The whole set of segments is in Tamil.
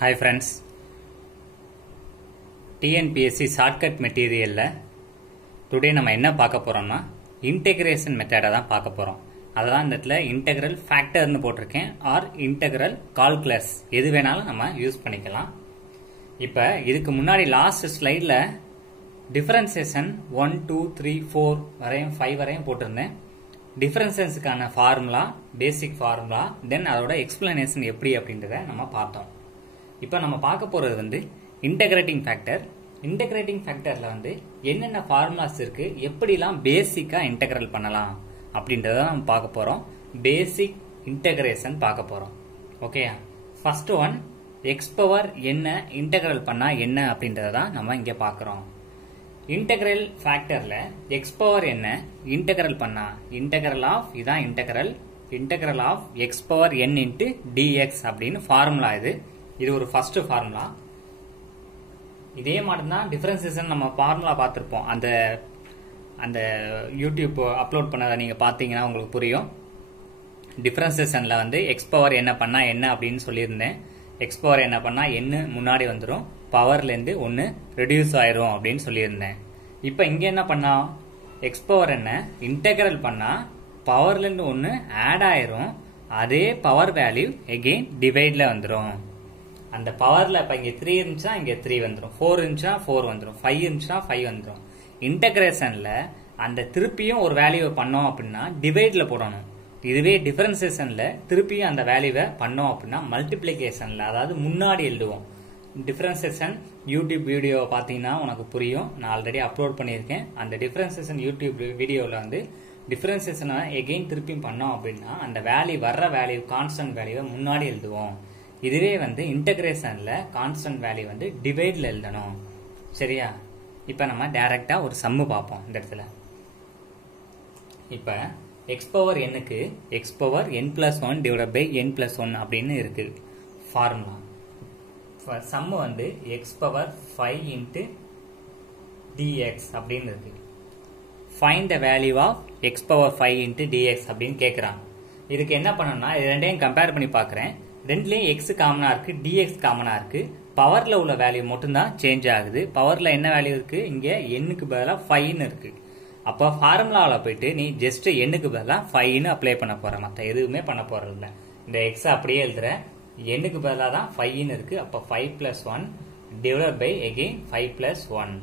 Hi friends, TNPSC shortcut material today நம்ம என்ன பார்க்க போறோம்னா integration method தான் பார்க்க போறோம். அதான் இந்த இடத்துல integral factor னு போட்டிருக்கேன் or integral calculus எது வேணாலும் நம்ம யூஸ் பண்ணிக்கலாம். இப்போ இதுக்கு முன்னாடி லாஸ்ட் ஸ்லைட்ல differentiation 1 2 3 4 வரையும் 5 வரையும் போட்டிருந்தேன். differentiationக்கான ஃபார்முலா, பேசிக் ஃபார்முலா, தென் அதோட எக்ஸ்பிளனேஷன் எப்படி அப்படின்றத நம்ம பார்த்தோம். இப்போ நம்ம பார்க்க போறது வந்து இன்டகிரேட்டிங் ஃபேக்டர். இன்டகிரேட்டிங் ஃபேக்டர்ல வந்து என்னென்ன ஃபார்முலாஸ் இருக்கு, எப்படிலாம் பேசிக்கா இன்டகிரல் பண்ணலாம் அப்படின்றத நம்ம பார்க்க போறோம். பேசிக் இன்டகிரேஷன் பார்க்க போறோம். Okay, first one x power என்ன இன்டகிரல் பண்ணா என்ன அப்படின்றத நம்ம இங்க பார்க்கிறோம். இன்டகிரல் ஃபேக்டர்ல எக்ஸ் பவர் என்ன இன்டகிரல் பண்ணா இன்டகிரல் ஆஃப் இதான் integral of x power n into dx அப்படின்னு ஃபார்முலா இது ஒரு ஃபர்ஸ்ட் ஃபார்முலா. இதே மாதிரி தான் டிஃபரன்சியேஷன் நம்ம ஃபார்முலா பார்த்துருப்போம். அந்த யூடியூப் அப்லோட் பண்ணதை நீங்க பார்த்தீங்கன்னா உங்களுக்கு புரியும். டிஃபரன்சியேஷன்ல வந்து எக்ஸ் பவர் என்ன பண்ணா என்ன அப்படின்னு சொல்லியிருந்தேன். எக்ஸ் பவர் என்ன பண்ணா என்ன முன்னாடி வந்துடும், பவர்லேருந்து ஒன்று ரெடியூஸ் ஆயிரும் அப்படின்னு சொல்லியிருந்தேன். இப்போ இங்கே என்ன பண்ணா எக்ஸ் பவர் என்ன இன்டெகிரல் பண்ணா பவர்லேருந்து ஒன்று ஆட் ஆயிரும், அதே பவர் வேல்யூ எகெயின் டிவைட்ல வந்துடும். அந்த பவர்ல இப்ப இங்க 3 இருந்துச்சுன்னா இங்க 3 வந்துடும், 4 இருந்துச்சுன்னா 4 வந்துடும், 5 இருந்துச்சுன்னா 5 வந்துடும். இன்டகிரேஷன்ல அந்த திருப்பியும் ஒரு வேல்யூவை பண்ணோம் அப்படின்னா டிவைட்ல போடணும். இதுவே டிஃபரன்சியேஷன்ல திருப்பியும் அந்த வேல்யூவை பண்ணோம் அப்படின்னா மல்டிப்ளிகேஷன்ல, அதாவது முன்னாடி எழுதுவோம். டிஃபரன்சியேஷன் யூடியூப் வீடியோவை பார்த்தீங்கன்னா உனக்கு புரியும். நான் ஆல்ரெடி அப்லோட் பண்ணியிருக்கேன். அந்த டிஃபரன்சியேஷன் யூடியூப் வீடியோவில் வந்து டிஃபரன்சியேஷனை எகெயின் திருப்பியும் பண்ணோம் அப்படின்னா அந்த வேல்யூ வர்ற வேல்யூ கான்ஸ்டன்ட் வேல்யூவை முன்னாடி எழுதுவோம். இதுவே வந்து இன்டகிரேஷன்ல கான்ஸ்டன்ட் வேல்யூ வந்து டிவைட்ல எழுதணும். சரியா? இப்ப நம்ம டைரக்டா ஒரு சம்மு பார்ப்போம் இந்த இடத்துல. இப்ப எக்ஸ் பவர் என்னுக்கு x power n plus 1 divided by n plus 1 அப்படின்னு இருக்கு ஃபார்முலா. சம்மு வந்து எக்ஸ் பவர் 5 into dx அப்படின்னு இருக்கு. Find the value of x power 5 into dx அப்படின்னு கேட்குறாங்க. இதுக்கு என்ன பண்ணணும்னா இது ரெண்டையும் கம்பேர் பண்ணி பார்க்குறேன். ரெண்டுலேயும் எக்ஸ் காமனா இருக்கு, டிஎக்ஸ் காமனா இருக்கு. பவர்ல உள்ள வேல்யூ மட்டும்தான் சேஞ்ச் ஆகுது. பவர்ல என்ன வேல்யூ இருக்கு, இங்க எண்ணுக்கு பதிலாக 5 இருக்கு. அப்போ ஃபார்முலாவில் போயிட்டு நீ ஜஸ்ட் எண்ணுக்கு பதிலாக 5 அப்ளை பண்ண போற, மற்ற எதுவுமே பண்ண போறது இல்லை. இந்த எக்ஸ் அப்படியே எழுதுற, எண்ணுக்கு பதிலாக தான் 5 இருக்கு. அப்போ 5 plus 1 divide by again 5 plus 1.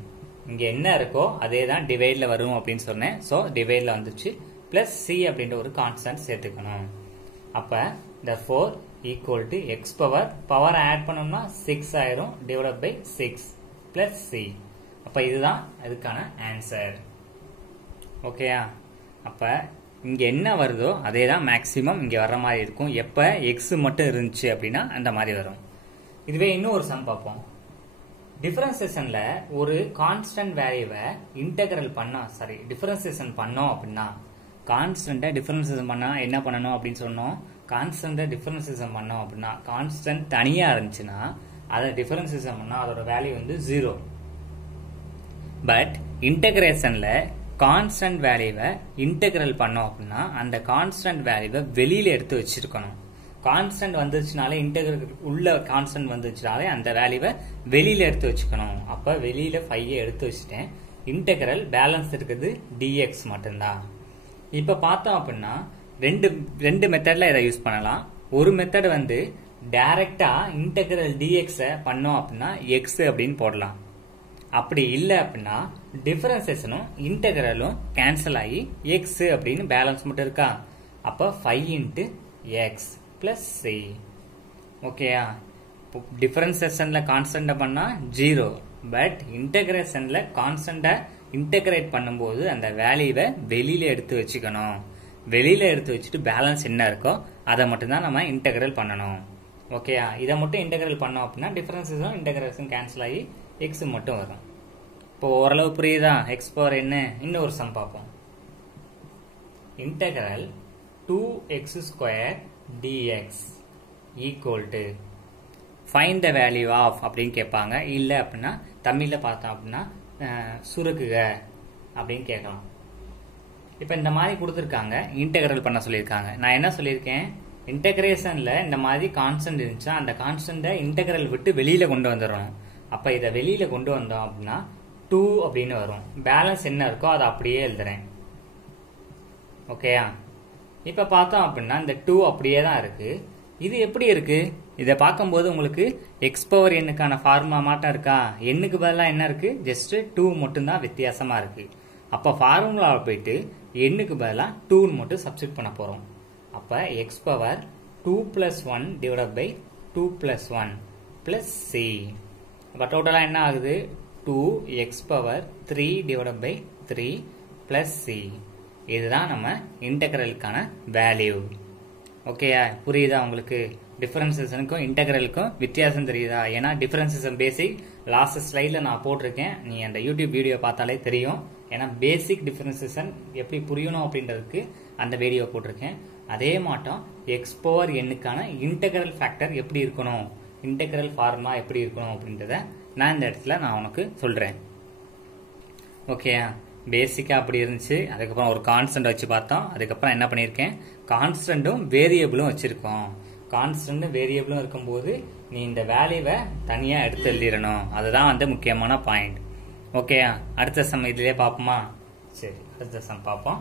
இங்க என்ன இருக்கோ அதே தான் டிவைட்ல வரும் அப்படின்னு சொன்னேன். ஸோ டிவைட்ல வந்துச்சு. பிளஸ் சி அப்படின்ற ஒரு கான்ஸ்டன்ட் சேர்த்துக்கணும். அப்ப therefore equal to x power add பண்ணோம்னா 6 ஆயிரும் divided by 6 plus c. அப்ப இதுதான் அதுக்கான ஆன்சர். ஓகேயா? அப்ப இங்க என்ன வருதோ அதே தான் மேக்ஸிமம் இங்க வர்ற மாதிரி இருக்கும். எப்ப x மட்டும் இருந்துச்சு அப்படின்னா அந்த மாதிரி வரும். இதுவே இன்னும் ஒரு சம் பார்ப்போம். டிஃபரன்சியேஷன்ல ஒரு கான்ஸ்டன்ட் வேல்யூவை இன்டெகிரல் டிஃபரன்சியேஷன் பண்ணோம் அப்படின்னா கான்ஸ்டன்ட்டை டிஃபரன்சியேஷன் பண்ணா என்ன பண்ணணும் அப்படின்னு சொன்னோம். கான்ஸ்டன்ட்டை டிஃபரன்சியேஷன் பண்ணோம் அப்படின்னா கான்ஸ்டன்ட் தனியா இருந்துச்சுன்னா அதை டிஃபரன்சியேஷன் பண்ணா அதோட வேல்யூ வந்து 0. பட் இன்டகிரேஷன்ல கான்ஸ்டன்ட் வேல்யூவை இன்டெகிரல் பண்ணோம் அப்படின்னா அந்த கான்ஸ்டன்ட் வேல்யூவை வெளியில எடுத்து வச்சிருக்கணும். கான்ஸ்டன்ட் வந்துச்சுனாலே இன்டெகிரல் உள்ள கான்ஸ்டன்ட் வந்துச்சுனாலே அந்த வேல்யூவை வெளியில எடுத்து வச்சுக்கணும். அப்ப வெளியில 5 எடுத்து வச்சுட்டேன். இன்டெகிரல் பேலன்ஸ் இருக்குது dx மட்டும்தான். இப்ப பார்த்தோம் அப்படின்னா ரெண்டு மெத்தட்ல இதை யூஸ் பண்ணலாம். ஒரு மெத்தட் வந்து டைரக்டா இன்டெகிரல் dx பண்ணோம் அப்படின்னா x அப்படின்னு போடலாம். அப்படி இல்லை அப்படின்னா டிஃபரன்சியேஷனும் இன்டெகிரலும் கேன்சல் ஆகி x அப்படின்னு பேலன்ஸ் மட்டும் இருக்கா. அப்ப 5 into x plus c. ஓகேயா? டிஃபரன்சியேஷன்ல கான்ஸ்டன்ட் பண்ணா 0. பட் இன்டகிரேஷன்ல கான்ஸ்டன்ட இன்டகிரேட் பண்ணும்போது அந்த வேல்யூவை வெளியில எடுத்து வச்சுக்கணும். வெளியில எடுத்து வச்சுட்டு பேலன்ஸ் என்ன இருக்கோ அதை மட்டும் தான் நம்ம இன்டகிரல் பண்ணணும். ஓகேயா? இதை மட்டும் இன்டகிரல் பண்ணோம் அப்படின்னா டிஃபரன்சியேஷன் இன்டகிரேஷன் கேன்சல் ஆகி எக்ஸ் மட்டும் வரும். இப்போ ஓரளவு புரியுதா எக்ஸ் பவர் என்ன? இன்னொரு சம் பார்ப்போம். Integral 2x² dx equal to find the value of அப்படின்னு கேட்பாங்க. இல்லை அப்படின்னா தமிழ்ல பார்த்தோம் அப்படின்னா சுருக்குக அப்படின்னு கேட்கலாம். இப்போ இந்த மாதிரி கொடுத்துருக்காங்க, இன்டெகிரல் பண்ண சொல்லியிருக்காங்க. நான் என்ன சொல்லியிருக்கேன், இன்டகிரேஷன்ல இந்த மாதிரி கான்ஸ்டன்ட் இருந்துச்சா அந்த கான்ஸ்டன்ட இன்டகிரல் விட்டு வெளியில கொண்டு வந்துடணும். அப்ப இதை வெளியில கொண்டு வந்தோம் அப்படின்னா 2 அப்படின்னு வரும். பேலன்ஸ் என்ன இருக்கோ அதை அப்படியே எழுதுறேன். ஓகேயா? இப்ப பார்த்தோம் அப்படின்னா இந்த 2 அப்படியே தான் இருக்கு. இது எப்படி இருக்கு? இதை பார்க்கும்போது உங்களுக்கு எக்ஸ் பவர் எண்ணுக்கான ஃபார்முலா மாட்டம் இருக்கா? எண்ணுக்கு பதிலாக என்ன இருக்கு? ஜஸ்ட் 2 மட்டும் தான் வித்தியாசமா இருக்கு. அப்ப ஃபார்முலாவை போயிட்டு எண்ணுக்கு பதிலாக 2 மட்டும் சப்ஸ்டிட் பண்ண போறோம். அப்ப x power 2 + 1 divided by 2 + 1 plus C. அப்ப டோட்டலா என்ன ஆகுது? 2x power 3 divided by 3 plus C. இதுதான் நம்ம இன்டகிரலுக்கான வேல்யூ. ஓகேயா? புரியுதா உங்களுக்கு? டிஃபரன்சியேஷனுக்கும் இன்டகிரலுக்கும் வித்தியாசம் தெரியுதா? ஏன்னா டிஃபரன்சியேஷன் பேசிக் லாஸ்ட் ஸ்லைட்ல நான் போட்டிருக்கேன். நீ அந்த யூடியூப் வீடியோ பார்த்தாலே தெரியும். ஏன்னா பேசிக் டிஃபரன்சியேஷன் எப்படி புரியணும் அப்படின்றதுக்கு அந்த வீடியோ போட்டிருக்கேன். அதே மாட்டம் எக்ஸ் பவர் எண்ணுக்கான இன்டகிரல் ஃபேக்டர் எப்படி இருக்கணும், இன்டகிரல் ஃபார்முலா எப்படி இருக்கணும் அப்படின்றத நான் இந்த இடத்துல நான் உனக்கு சொல்றேன். ஓகேயா? பேசிக்கா அப்படி இருந்துச்சு. அதுக்கப்புறம் ஒரு கான்ஸ்டன்ட் வச்சு பார்த்தோம். அதுக்கப்புறம் என்ன பண்ணியிருக்கேன்? கான்ஸ்டன்ட்டும் வேரியபிளும் வச்சிருக்கோம். கான்ஸ்டன்ட் வேரியபிளும் இருக்கும்போது நீ இந்த வேல்யூவை தனியா எடுத்து எழுதிடணும். அதுதான் வந்து முக்கியமான பாயிண்ட். ஓகேயா? அடுத்த சம் இதுலயே பார்ப்போமா? சரி, அடுத்த சம் பார்ப்போம்.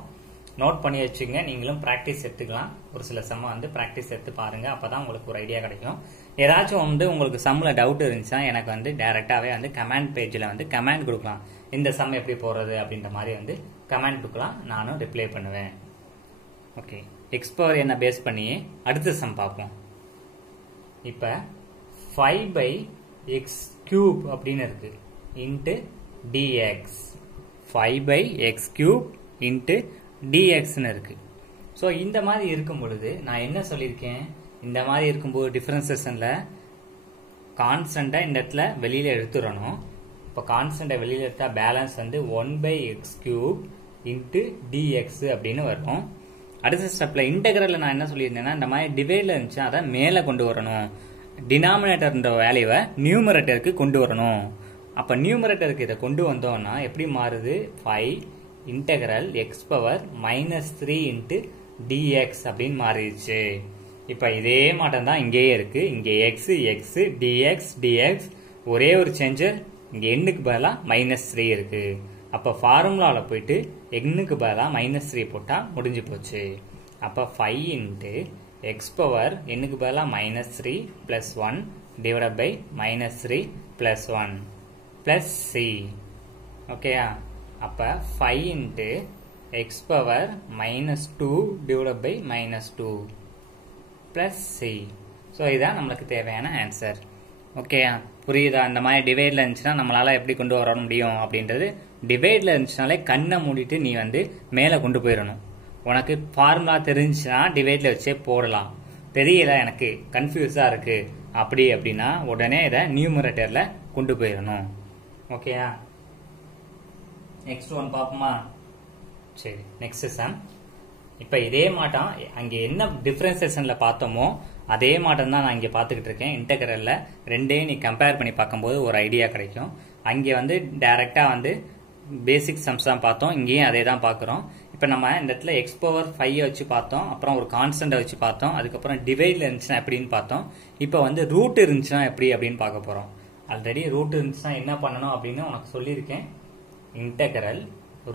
நோட் பண்ணி வச்சுங்க. நீங்களும் பிராக்டிஸ் எடுத்துக்கலாம். ஒரு சில சம்ம வந்து பிராக்டிஸ் எடுத்து பாருங்க. அப்பதான் உங்களுக்கு ஒரு ஐடியா கிடைக்கும். ஏதாச்சும் வந்து உங்களுக்கு சம்ல டவுட் இருந்துச்சுன்னா எனக்கு வந்து டைரக்டாவே வந்து கமெண்ட் பேஜ்ல வந்து கமெண்ட் கொடுக்கலாம். இந்த சம் எப்படி போறது அப்படின்ற மாதிரி வந்து கமெண்ட் கொடுக்கலாம். நானும் ரிப்ளை பண்ணுவேன். ஓகே, எக்ஸ் பவர் என்ன பேஸ் பண்ணி அடுத்த சம் பார்ப்போம். இப்ப 5/x³ அப்படின்னு இருக்கு இன்ட்டு dx. 5/x³ இன்ட்டு dxன்னு இருக்கு. ஸோ இந்த மாதிரி இருக்கும் பொழுது நான் என்ன சொல்லியிருக்கேன்? இந்த மாதிரி இருக்கும்போது டிஃபரன்சியேஷன்ல கான்ஸ்டன்டா இந்த இடத்துல வெளியில எடுத்துடணும். இப்போ கான்ஸ்டன்டை வெளியில எடுத்தா பேலன்ஸ் வந்து 1/x³ இன்ட்டு dx அப்படின்னு வரும். அடுத்த ஸ்டெப்ல இன்டகிரல்ல நான் என்ன சொல்லியிருந்தேன்னா இந்த மாதிரி டிவைட்ல இருந்துச்சு அதை மேலே கொண்டு வரணும். டினாமினேட்டர்ன்ற வேல்யூவை நியூமரேட்டருக்கு கொண்டு வரணும். அப்ப நியூமரேட்டருக்கு இதை கொண்டு வந்தோம்னா எப்படி மாறுது? 5 integral X power -3 into dx அப்படின்னு மாறிடுச்சு. இப்ப இதே மாட்டம் தான் இங்கேயே இருக்கு. இங்க x x dx dx ஒரே ஒரு சேஞ்சர். இங்க எண்ணுக்கு பதிலாக -3 இருக்கு. அப்ப ஃபார்முலால போயிட்டு எண்ணுக்கு பதிலாக -3 போட்டா முடிஞ்சு போச்சு. அப்ப 5 இன்ட்டு எக்ஸ் பவர் எண்ணுக்கு பதிலாக -3 plus 1 divide by -3 plus 1 plus C. ஓகேயா? அப்ப 5 into x power -2 divide by -2 plus C. So இதான் நம்மளுக்கு தேவையான ஆன்சர். ஓகேயா? புரியுதா? இந்த மாதிரி டிவைட்ல இருந்துச்சுன்னா நம்மளால எப்படி கொண்டு வர முடியும் அப்படின்றது. டிவைட்ல இருந்துச்சுனாலே கண்ணை மூடிட்டு நீ வந்து மேலே கொண்டு போயிடணும். உனக்கு ஃபார்முலா தெரிஞ்சுன்னா டிவைட்ல வச்சே போடலாம். தெரியல, எனக்கு கன்ஃபியூஸா இருக்கு அப்படி அப்படின்னா உடனே இதை நியூமரேட்டர்ல கொண்டு போயிடணும். ஓகேயா? நெக்ஸ்ட் ஒன் பார்ப்போமா? சரி, நெக்ஸ்ட் சம். இப்ப இதே மாட்டம் அங்க என்ன டிஃபரன்சியேஷன்ல பார்த்தோமோ அதே மாட்டம் தான் நான் இங்க பாத்துக்கிட்டு இருக்கேன். இன்டகிரல்ல ரெண்டையும் நீ கம்பேர் பண்ணி பார்க்கும்போது ஒரு ஐடியா கிடைக்கும். அங்க வந்து டைரக்டா வந்து பேசிக் சம்ஸ் தான் பார்த்தோம். இங்கேயும் அதே தான் பாக்குறோம். இப்ப நம்ம இந்த இடத்துல எக்ஸ் பவர் 5 வச்சு பார்த்தோம். அப்புறம் ஒரு கான்ஸ்டன்ட் வச்சு பார்த்தோம். அதுக்கப்புறம் டிவைட்ல இருந்துச்சுன்னா எப்படின்னு பார்த்தோம். இப்ப வந்து ரூட் இருந்துச்சுன்னா எப்படி அப்படின்னு பார்க்க போறோம். ஆல்ரெடி ரூட் இருந்துச்சுன்னா என்ன பண்ணணும் அப்படின்னு உனக்கு சொல்லியிருக்கேன். இன்டகிரல்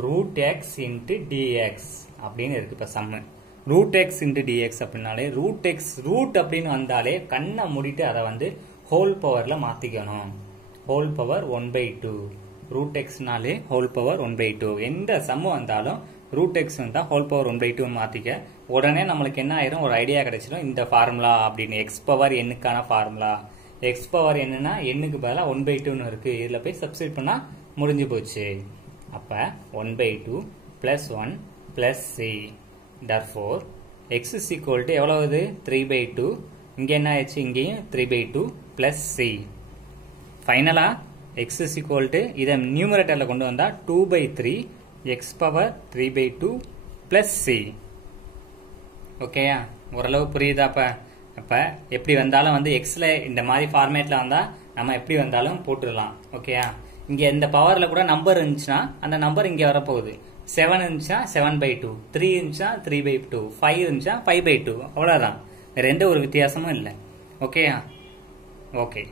√x இன்ட்டு dx அப்படின்னு இருக்கு. இப்ப சம்மு √x இன்ட்டு dx அப்படின்னாலே ரூட் அப்படின்னு வந்தாலே கண்ணை மூடிட்டு அதை வந்து ஹோல் பவர்ல மாத்திக்கணும். Whole power 1/2. √xனாலே ஹோல் பவர் 1/2. எந்த சம்மு வந்தாலும் √x வந்தா ஹோல் பவர் 1/2 மாத்திக்க. உடனே நம்மளுக்கு என்ன ஆயிரும்? ஒரு ஐடியா கிடைச்சிடும். இந்த ஃபார்முலா அப்படின்னு எக்ஸ் பவர் எண்ணுக்கான ஃபார்முலா. எக்ஸ் பவர் என்னன்னா எண்ணுக்கு பதிலாக 1/2 இருக்கு. இதுல போய் சப்ஸ்டிட் பண்ணா முடிஞ்சு போச்சு. அப்ப 1/2 plus 1 plus C. therefore x is equal to எவ்வளவு? 3/2. இங்க என்ன ஆயிடுச்சு? இங்கேயும் 3/2 பிளஸ் சி. ஃபைனலா x is equal to இதை நியூமரேட்டர்ல கொண்டு வந்தா 2/3 x பவர் 3/2 பிளஸ் சி. ஓகேயா? ஓரளவு புரியுதா? அப்ப எப்படி வந்தாலும் வந்து எக்ஸ்ல இந்த மாதிரி ஃபார்மேட்ல வந்தா நம்ம எப்படி வந்தாலும் போட்டுடலாம். ஓகேயா? இங்க இந்த பவர்ல கூட நம்பர் இருந்துச்சுன்னா அந்த நம்பர் இங்க வரப்போகுது. 7 இருந்துச்சா 7/2, 3 இருந்துச்சா 3/2, 5 இருந்துச்சா 5/2. அவ்வளவுதான். ரெண்டு ஒரு வித்தியாசமும் இல்லை. ஓகேயா? ஓகே,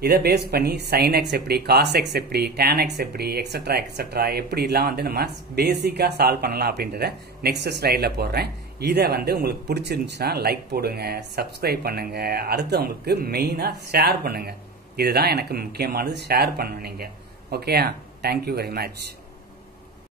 இதை பேஸ் பண்ணி sin x எப்படி, cos x எப்படி, tan x எப்படி, எக்ஸெட்ரா எக்ஸெட்ரா எப்படிலாம் வந்து நம்ம பேசிக்காக சால்வ் பண்ணலாம் அப்படின்றத நெக்ஸ்ட் ஸ்லைடில் போடுறேன். இதை வந்து உங்களுக்கு பிடிச்சிருந்துச்சுன்னா லைக் போடுங்க, சப்ஸ்கிரைப் பண்ணுங்க, அடுத்து உங்களுக்கு மெயினாக ஷேர் பண்ணுங்க. இதுதான் எனக்கு முக்கியமானது, ஷேர் பண்ணணும் நீங்கள். ஓகேயா? Thank you very much.